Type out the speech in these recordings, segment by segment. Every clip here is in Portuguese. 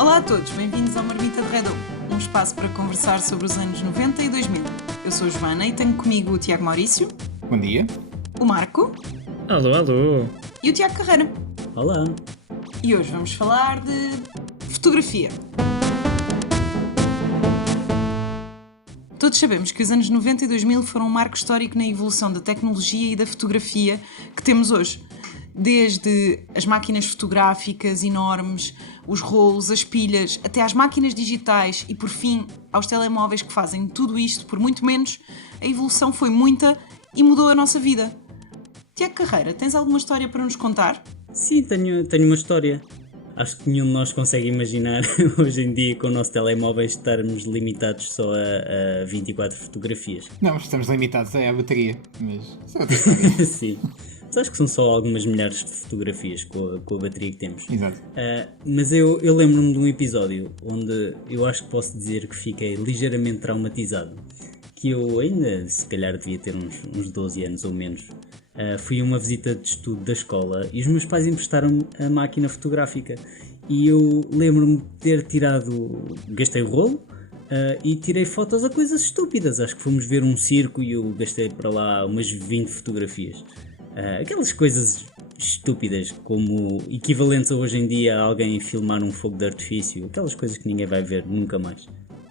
Olá a todos, bem-vindos ao Marmita de Redom, um espaço para conversar sobre os anos 90 e 2000. Eu sou a Joana e tenho comigo o Tiago Maurício. Bom dia. O Marco. Alô, alô. E o Tiago Carreira. Olá. E hoje vamos falar de fotografia. Todos sabemos que os anos 90 e 2000 foram um marco histórico na evolução da tecnologia e da fotografia que temos hoje. Desde as máquinas fotográficas enormes, os rolos, as pilhas, até às máquinas digitais e, por fim, aos telemóveis que fazem tudo isto por muito menos, a evolução foi muita e mudou a nossa vida. Tiago Carreira, tens alguma história para nos contar? Sim, tenho uma história. Acho que nenhum de nós consegue imaginar hoje em dia com o nosso telemóvel estarmos limitados só a 24 fotografias. Não, estamos limitados à bateria, mas isso é outra história. Sim. Mas acho que são só algumas milhares de fotografias com a bateria que temos. Exato. Mas eu lembro-me de um episódio onde eu acho que posso dizer que fiquei ligeiramente traumatizado. Que eu ainda, se calhar, devia ter uns 12 anos ou menos. Fui a uma visita de estudo da escola e os meus pais emprestaram-me a máquina fotográfica. E eu lembro-me de ter gastei o rolo e tirei fotos a coisas estúpidas. Acho que fomos ver um circo e eu gastei para lá umas 20 fotografias. Aquelas coisas estúpidas como equivalentes a hoje em dia a alguém filmar um fogo de artifício, aquelas coisas que ninguém vai ver nunca mais.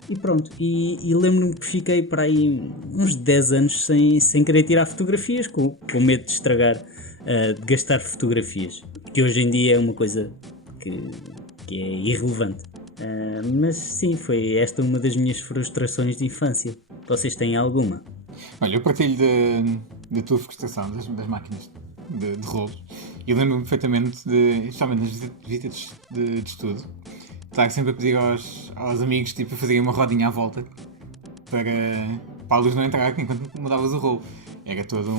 E pronto, e lembro-me que fiquei para aí uns 10 anos sem querer tirar fotografias, com medo de estragar, de gastar fotografias, que hoje em dia é uma coisa que é irrelevante. Mas sim, foi esta uma das minhas frustrações de infância. Vocês têm alguma? Olha, eu partilho da tua frustração das máquinas de rolos. E lembro-me perfeitamente, especialmente nas visitas de estudo, estava sempre a pedir aos amigos tipo, a fazerem uma rodinha à volta para a luz não entrar enquanto mudavas o rolo. Era toda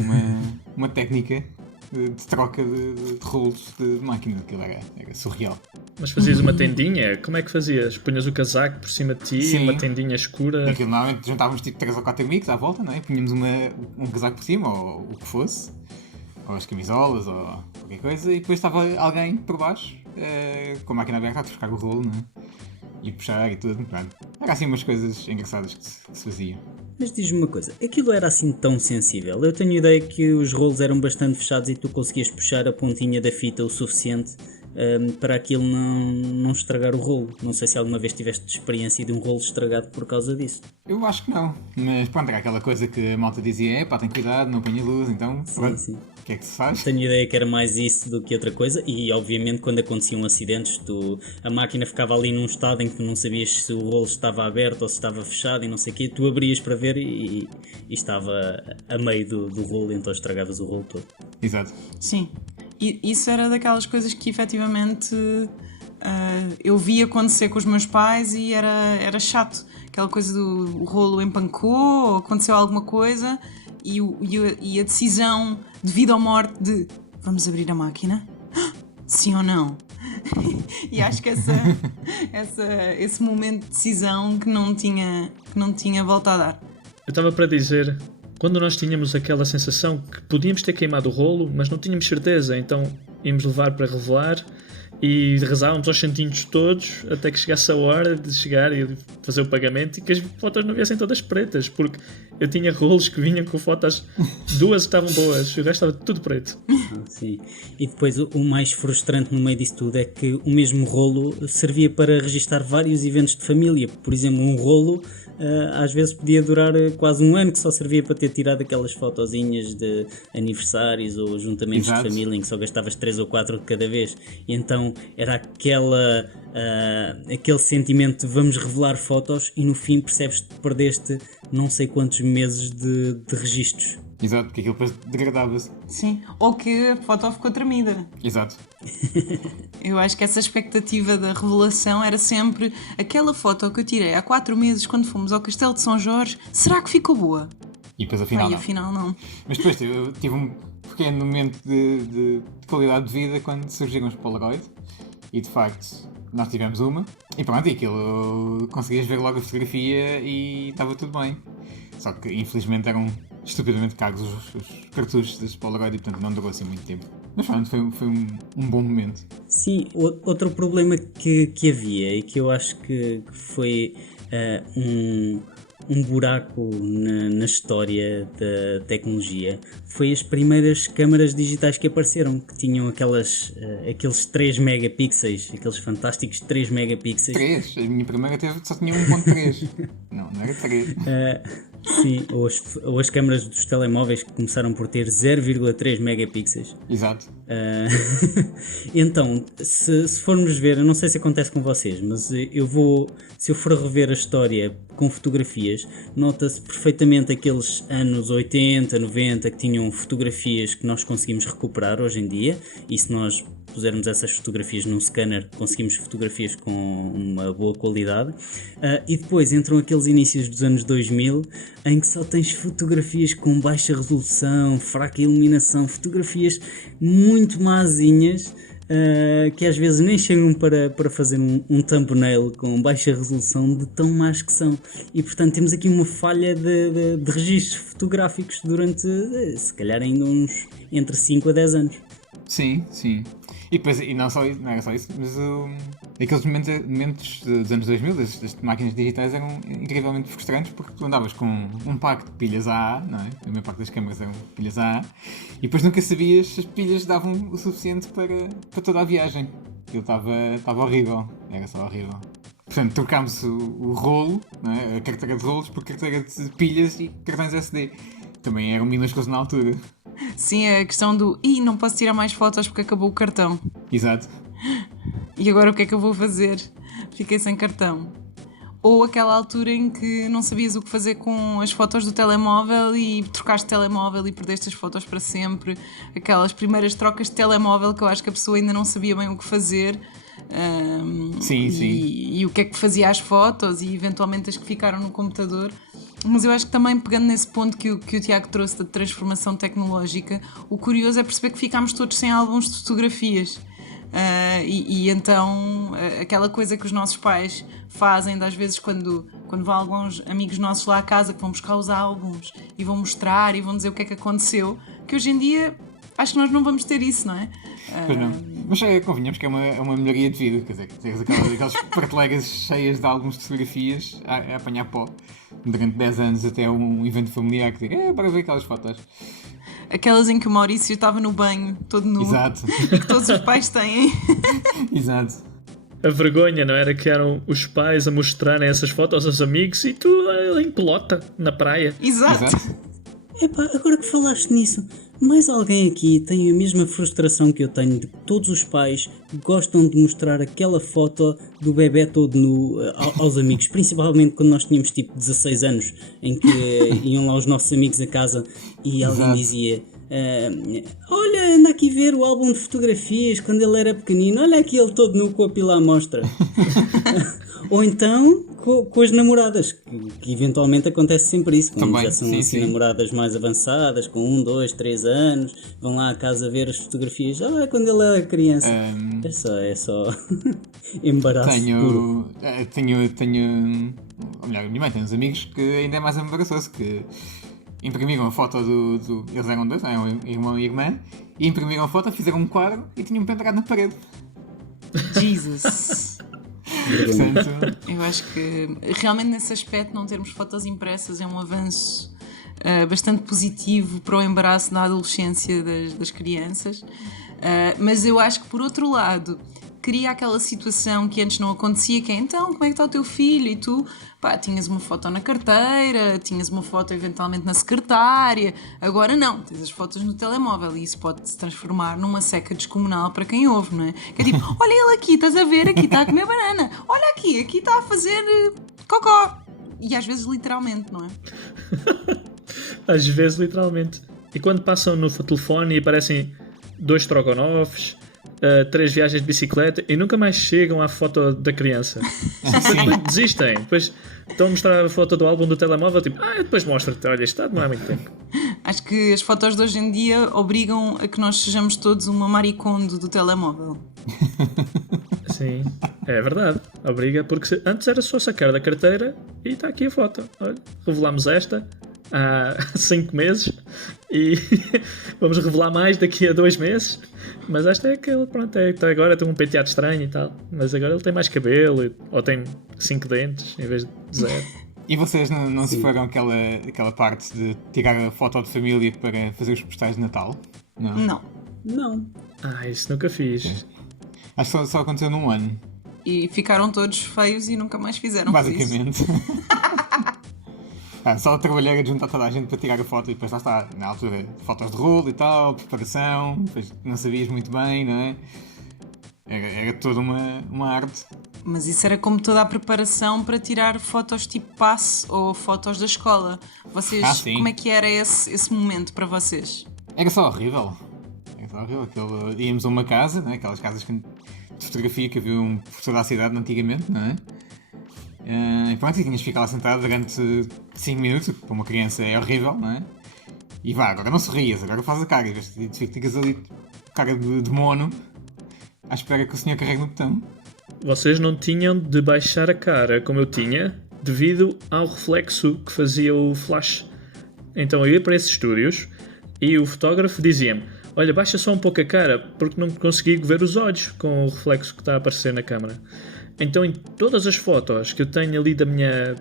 uma técnica de troca de rolos de máquina, aquilo era surreal. Mas fazias uma tendinha? Como é que fazias? Punhas o casaco por cima de ti, Sim. uma tendinha escura? Aquilo normalmente juntávamos tipo 3 ou 4 amigos à volta, não é? Punhamos um casaco por cima, ou o que fosse, ou as camisolas, ou qualquer coisa, e depois estava alguém por baixo, com a máquina aberta a trocar o rolo, não é? E puxar e tudo, pronto. Era assim umas coisas engraçadas que se faziam. Mas diz-me uma coisa, aquilo era assim tão sensível? Eu tenho a ideia que os rolos eram bastante fechados e tu conseguias puxar a pontinha da fita o suficiente para aquilo não estragar o rolo. Não sei se alguma vez tiveste experiência de um rolo estragado por causa disso. Eu acho que não, mas pronto, era aquela coisa que a malta dizia, pá, tem cuidado, não apanha luz, então pronto, Sim. o que é que se faz? Tenho a ideia que era mais isso do que outra coisa e obviamente quando aconteciam acidentes a máquina ficava ali num estado em que tu não sabias se o rolo estava aberto ou se estava fechado e não sei o quê, tu abrias para ver e estava a meio do rolo, então estragavas o rolo todo. Exato. Sim. E isso era daquelas coisas que efetivamente eu vi acontecer com os meus pais e era chato. Aquela coisa do rolo empancou ou aconteceu alguma coisa e a decisão de vida ou morte de vamos abrir a máquina? Sim ou não? E acho que esse momento de decisão que não tinha volta a dar. Eu estava para dizer, quando nós tínhamos aquela sensação que podíamos ter queimado o rolo, mas não tínhamos certeza, então íamos levar para revelar e rezávamos aos santinhos todos até que chegasse a hora de chegar e fazer o pagamento e que as fotos não viessem todas pretas, porque eu tinha rolos que vinham com fotos, 2 estavam boas, o resto estava tudo preto. Sim. E depois o mais frustrante no meio disso tudo é que o mesmo rolo servia para registar vários eventos de família. Por exemplo, um rolo às vezes podia durar quase um ano, que só servia para ter tirado aquelas fotozinhas de aniversários ou juntamentos Exato. de família em que só gastavas 3 ou 4 de cada vez. E então era aquele sentimento de vamos revelar fotos e no fim percebes que perdeste não sei quantos meses de registros. Exato, porque aquilo depois degradava-se. Sim. Ou que a foto ficou tremida. Exato. Eu acho que essa expectativa da revelação era sempre aquela foto que eu tirei há 4 meses quando fomos ao Castelo de São Jorge, será que ficou boa? E depois afinal não. Afinal não. Mas depois eu tive um pequeno momento de qualidade de vida quando surgiram os Polaroid e de facto nós tivemos uma e pronto, e aquilo conseguias ver logo a fotografia e estava tudo bem. Só que infelizmente eram estupidamente caros os cartuchos das Polaroid e portanto não durou assim muito tempo. Mas pronto, foi um bom momento. Sim, outro problema que havia e que eu acho que foi um buraco na história da tecnologia foi as primeiras câmaras digitais que apareceram, que tinham aqueles 3 megapixels, aqueles fantásticos 3 megapixels. 3? A minha primeira só tinha 1.3. Não era 3. Sim, ou as câmaras dos telemóveis que começaram por ter 0,3 megapixels. Exato. Então, se formos ver, eu não sei se acontece com vocês, mas se eu for rever a história com fotografias, nota-se perfeitamente aqueles anos 80, 90 que tinham fotografias que nós conseguimos recuperar hoje em dia, e se nós pusermos essas fotografias num scanner, conseguimos fotografias com uma boa qualidade. E depois entram aqueles inícios dos anos 2000 em que só tens fotografias com baixa resolução, fraca iluminação, fotografias muito mazinhas, que às vezes nem chegam para fazer um thumbnail com baixa resolução de tão más que são. E portanto temos aqui uma falha de registros fotográficos durante, se calhar, ainda uns entre 5 a 10 anos. Sim. E depois, não era só isso, mas aqueles momentos dos anos 2000, das máquinas digitais, eram incrivelmente frustrantes, porque tu andavas com um pack de pilhas AA, não é? A maior parte das câmaras eram pilhas AA, e depois nunca sabias se as pilhas davam o suficiente para toda a viagem. Aquilo estava horrível, era só horrível. Portanto, trocámos o rolo, não é? A carteira de rolos, por carteira de pilhas e cartões SD. Também eram minúsculos na altura. Sim, a questão do não posso tirar mais fotos porque acabou o cartão. Exato. E agora o que é que eu vou fazer? Fiquei sem cartão. Ou aquela altura em que não sabias o que fazer com as fotos do telemóvel e trocaste de telemóvel e perdeste as fotos para sempre. Aquelas primeiras trocas de telemóvel que eu acho que a pessoa ainda não sabia bem o que fazer. Sim. E o que é que fazia às fotos e eventualmente as que ficaram no computador. Mas eu acho que também, pegando nesse ponto que o Tiago trouxe da transformação tecnológica, o curioso é perceber que ficámos todos sem álbuns de fotografias. E então, aquela coisa que os nossos pais fazem, às vezes quando vão alguns amigos nossos lá à casa que vão buscar os álbuns e vão mostrar e vão dizer o que é que aconteceu, que hoje em dia acho que nós não vamos ter isso, não é? Pois não. Mas convenhamos que é uma melhoria de vida, quer dizer, tens aquelas prateleiras cheias de álbuns de fotografias a apanhar pó durante 10 anos até um evento familiar que diga, para ver aquelas fotos. Aquelas em que o Maurício estava no banho, todo nu. Exato. E que todos os pais têm. Exato. A vergonha, não era? Que eram os pais a mostrarem essas fotos aos amigos e tu em pelota, na praia. Exato. Epá, agora que falaste nisso, mais alguém aqui tem a mesma frustração que eu tenho de que todos os pais gostam de mostrar aquela foto do bebê todo nu aos amigos, principalmente quando nós tínhamos tipo 16 anos, em que iam lá os nossos amigos a casa e alguém dizia: olha, anda aqui ver o álbum de fotografias quando ele era pequenino, olha aqui ele todo nu com a pila à mostra. Ou então com as namoradas, que eventualmente acontece sempre isso, quando também, já são assim namoradas mais avançadas, com 1, 2, 3 anos, vão lá à casa ver as fotografias, quando ele era criança. É só embaraço puro. Ou melhor, a minha mãe tem uns amigos que ainda é mais embaraçoso, que imprimiram a foto eles eram dois, não é? Um irmão e irmã, e imprimiram a foto, fizeram um quadro e tinham pendurado na parede. Jesus. Portanto, eu acho que realmente nesse aspecto não termos fotos impressas é um avanço bastante positivo para o embaraço na adolescência das crianças, mas eu acho que por outro lado cria aquela situação que antes não acontecia, que é então, como é que está o teu filho? E tu, tinhas uma foto na carteira, tinhas uma foto eventualmente na secretária, agora não, tens as fotos no telemóvel e isso pode se transformar numa seca descomunal para quem ouve, não é? Que é tipo, olha ele aqui, estás a ver, aqui está a comer banana, olha aqui está a fazer cocó. E às vezes literalmente, não é? Às vezes literalmente. E quando passam no telefone e aparecem 2 strogonoffs, 3 viagens de bicicleta e nunca mais chegam à foto da criança. Desistem. Depois estão a mostrar a foto do álbum do telemóvel, tipo, depois mostra-te, olha, isto está a demorar muito tempo. Acho que as fotos de hoje em dia obrigam a que nós sejamos todos uma maricondo do telemóvel. Sim, é verdade. Obriga, porque antes era só sacar da carteira e está aqui a foto. Olha, revelámos esta há 5 meses e vamos revelar mais daqui a 2 meses. Mas esta é aquele, pronto, agora tem um penteado estranho e tal. Mas agora ele tem mais cabelo, ou tem 5 dentes em vez de 0. E vocês não se foram aquela parte de tirar a foto de família para fazer os postais de Natal? Não. Não. Isso nunca fiz. Acho que só aconteceu num ano. E ficaram todos feios e nunca mais fizeram isso. Basicamente. Só a trabalhar de juntar toda a gente para tirar a foto e depois lá está, na altura, fotos de rolo e tal, preparação, depois não sabias muito bem, não é? Era toda uma arte. Mas isso era como toda a preparação para tirar fotos tipo passe ou fotos da escola. Vocês, como é que era esse momento para vocês? Era só horrível. Íamos a uma casa, né? Aquelas casas de fotografia que haviam por toda a cidade antigamente, não é? E pronto, e tinhas de ficar lá sentado durante 5 minutos, que para uma criança é horrível, não é? E vá, agora não sorrias, agora faz a cara, e ficas ali, cara de mono, à espera que o senhor carregue no botão. Vocês não tinham de baixar a cara como eu tinha, devido ao reflexo que fazia o flash. Então eu ia para esses estúdios e o fotógrafo dizia-me: olha, baixa só um pouco a cara, porque não consegui ver os olhos com o reflexo que está a aparecer na câmara. Então em todas as fotos que eu tenho ali da minha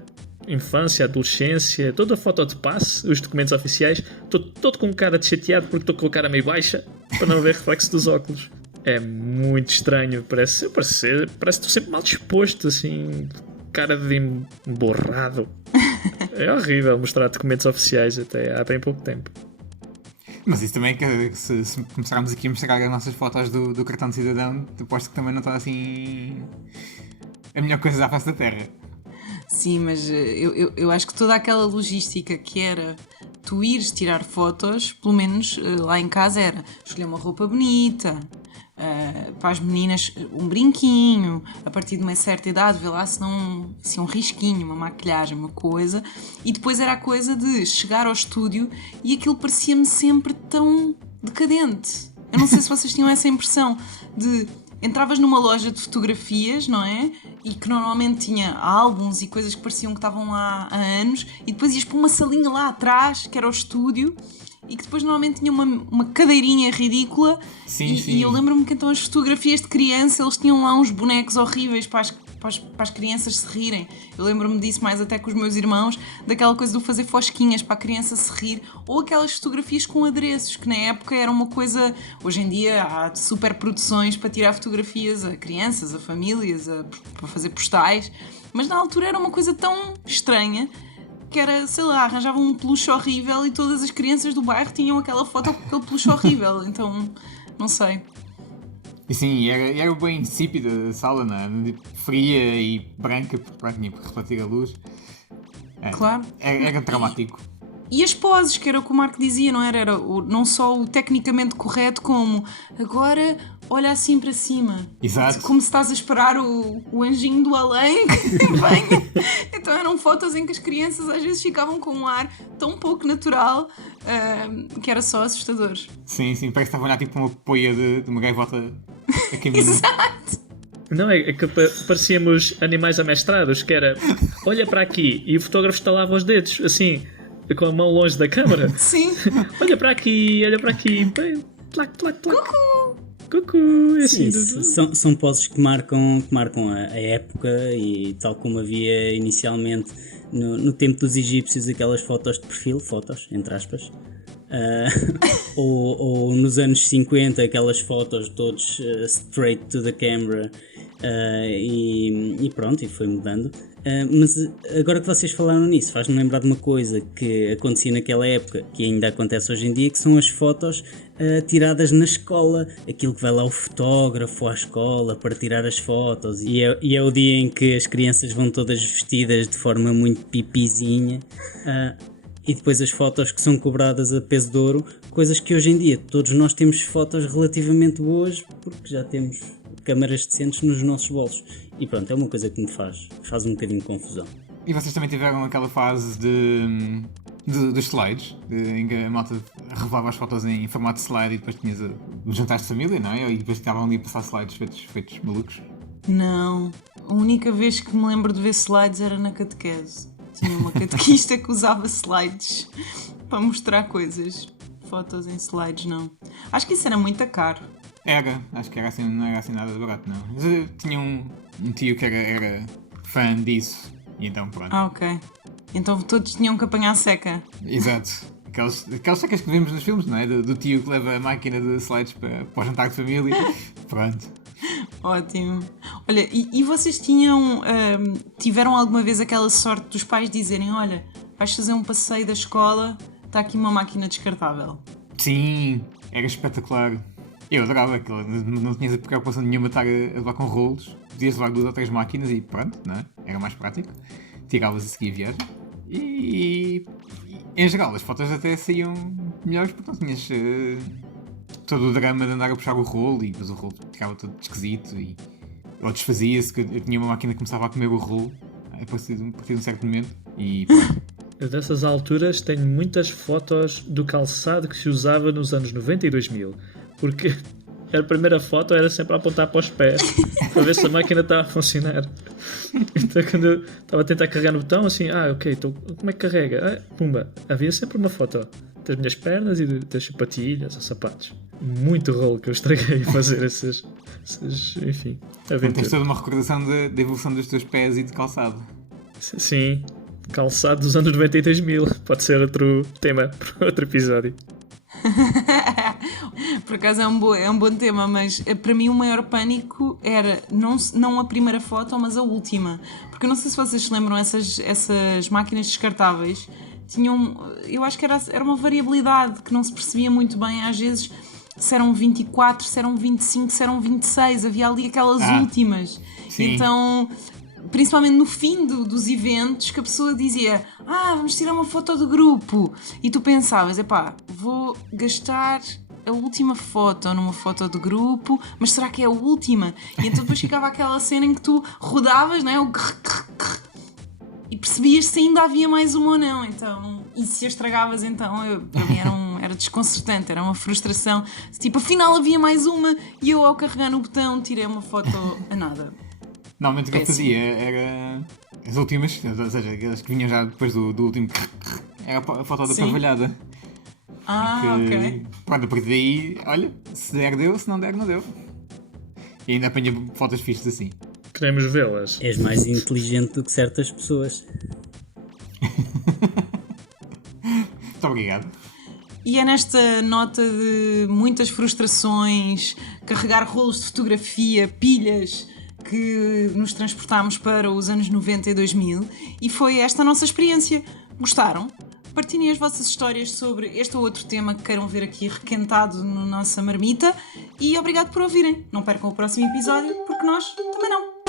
infância, adolescência, toda a foto de passe, os documentos oficiais, estou todo com cara de chateado porque estou com a cara meio baixa para não ver reflexo dos óculos. É muito estranho, parece que estou sempre mal disposto, assim, cara de emborrado. É horrível mostrar documentos oficiais até há bem pouco tempo. Mas isso também, que se começarmos aqui a mostrar as nossas fotos do cartão de cidadão, aposto que também não está assim a melhor coisa da face da terra. Sim, mas eu acho que toda aquela logística que era tu ires tirar fotos, pelo menos lá em casa era escolher uma roupa bonita, para as meninas um brinquinho, a partir de uma certa idade, vê lá se não assim, um risquinho, uma maquilhagem, uma coisa, e depois era a coisa de chegar ao estúdio e aquilo parecia-me sempre tão decadente. Eu não sei se vocês tinham essa impressão de entravas numa loja de fotografias, não é? E que normalmente tinha álbuns e coisas que pareciam que estavam lá há anos, e depois ias para uma salinha lá atrás, que era o estúdio, e que depois normalmente tinha uma cadeirinha ridícula. Sim. E eu lembro-me que então as fotografias de criança, eles tinham lá uns bonecos horríveis para as crianças se rirem. Eu lembro-me disso mais até com os meus irmãos, daquela coisa de fazer fosquinhas para a criança se rir, ou aquelas fotografias com adereços, que na época era uma coisa... Hoje em dia há super produções para tirar fotografias a crianças, a famílias, para fazer postais, mas na altura era uma coisa tão estranha que era, sei lá, arranjavam um peluche horrível e todas as crianças do bairro tinham aquela foto com aquele peluche horrível, então não sei. E sim, era bem insípida a sala, não é? Fria e branca, porque tinha para refletir a luz. Claro. Era traumático. E as poses, que era o que o Marco dizia, não era? Era não só o tecnicamente correto, como agora olha assim para cima. Exato. Como se estás a esperar o anjinho do além que venha. Então eram fotos em que as crianças às vezes ficavam com um ar tão pouco natural que era só assustador. Sim, parece que estavam a olhar tipo uma poia de uma gaivota a caminho. Exato. Não, é que parecíamos animais amestrados, que era, olha para aqui, e o fotógrafo estalava os dedos, assim, com a mão longe da câmara. Sim. Olha para aqui, plac, plac, plac. Cucu. Assim, sim, são poses que marcam a época, e tal como havia inicialmente no tempo dos egípcios aquelas fotos de perfil, fotos, entre aspas, ou nos anos 50 aquelas fotos todos straight to the camera, e pronto, e foi mudando. Mas agora que vocês falaram nisso, faz-me lembrar de uma coisa que acontecia naquela época, que ainda acontece hoje em dia, que são as fotos tiradas na escola. Aquilo que vai lá o fotógrafo à escola para tirar as fotos, e é o dia em que as crianças vão todas vestidas de forma muito pipizinha, e depois as fotos que são cobradas a peso de ouro, coisas que hoje em dia todos nós temos fotos relativamente boas, porque já temos câmaras decentes nos nossos bolsos. E pronto, é uma coisa que me faz um bocadinho de confusão. E vocês também tiveram aquela fase dos slides, em que a malta revelava as fotos em formato de slide e depois tinhas os jantares de família, não é? E depois estavam ali a passar slides feitos malucos. Não. A única vez que me lembro de ver slides era na catequese. Tinha uma catequista que usava slides para mostrar coisas. Fotos em slides, não. Acho que isso era muito caro. Acho que era assim, não era assim nada de barato, não. Mas eu tinha um tio que era fã disso, e então pronto. Ah, ok. Então todos tinham que apanhar seca. Exato. Aquelas secas que vemos nos filmes, não é? Do tio que leva a máquina de slides para o jantar de família. Pronto. Ótimo. Olha, e vocês tiveram alguma vez aquela sorte dos pais dizerem: olha, vais fazer um passeio da escola, está aqui uma máquina descartável? Sim, era espetacular. Eu adorava aquilo, não tinhas a preocupação nenhuma de estar a levar com rolos. Podias levar 2 ou 3 máquinas e pronto, não é? Era mais prático. Tiravas a seguir a viagem. E em geral, as fotos até saíam melhores porque não tinhas todo o drama de andar a puxar o rolo e depois o rolo ficava todo esquisito ou desfazia-se, que eu tinha uma máquina que começava a comer o rolo a partir de um certo momento e Eu dessas alturas tenho muitas fotos do calçado que se usava nos anos 90 e 2000, porque a primeira foto era sempre a apontar para os pés para ver se a máquina estava a funcionar. Então quando eu estava a tentar carregar no botão, assim, ok, então como é que carrega? Pumba, havia sempre uma foto das minhas pernas e das sapatilhas ou sapatos. Muito rolo que eu estraguei a fazer essas enfim, tens aventuras. toda uma recordação da evolução dos teus pés e de calçado. Sim, calçado dos anos 90 e 2000, pode ser outro tema para outro episódio. Por acaso é um bom tema, mas para mim o maior pânico era não a primeira foto, mas a última. Porque eu não sei se vocês se lembram, essas máquinas descartáveis tinham, eu acho que era uma variabilidade que não se percebia muito bem, às vezes se eram 24, se eram 25, se eram 26, havia ali aquelas últimas. Sim. Então, principalmente no fim dos eventos, que a pessoa dizia: vamos tirar uma foto do grupo, e tu pensavas: vou gastar a última foto numa foto do grupo, mas será que é a última? E então depois ficava aquela cena em que tu rodavas, não é? E percebias se ainda havia mais uma ou não, então, e se a estragavas, então para mim era desconcertante, era uma frustração, tipo, afinal havia mais uma e eu ao carregar no botão tirei uma foto a nada. Normalmente o que eu fazia era as últimas, ou seja, aquelas que vinham já depois do último, era a foto da parvalhada. Ok. Pronto, a partir daí, olha, se der deu, se não der não deu. E ainda apanha fotos fixas assim. Queremos vê-las. És mais inteligente do que certas pessoas. Muito obrigado. E é nesta nota de muitas frustrações, carregar rolos de fotografia, pilhas, que nos transportámos para os anos 90 e 2000, e foi esta a nossa experiência. Gostaram? Partilhem as vossas histórias sobre este ou outro tema que queiram ver aqui requentado na nossa marmita, e obrigado por ouvirem. Não percam o próximo episódio, porque nós também não.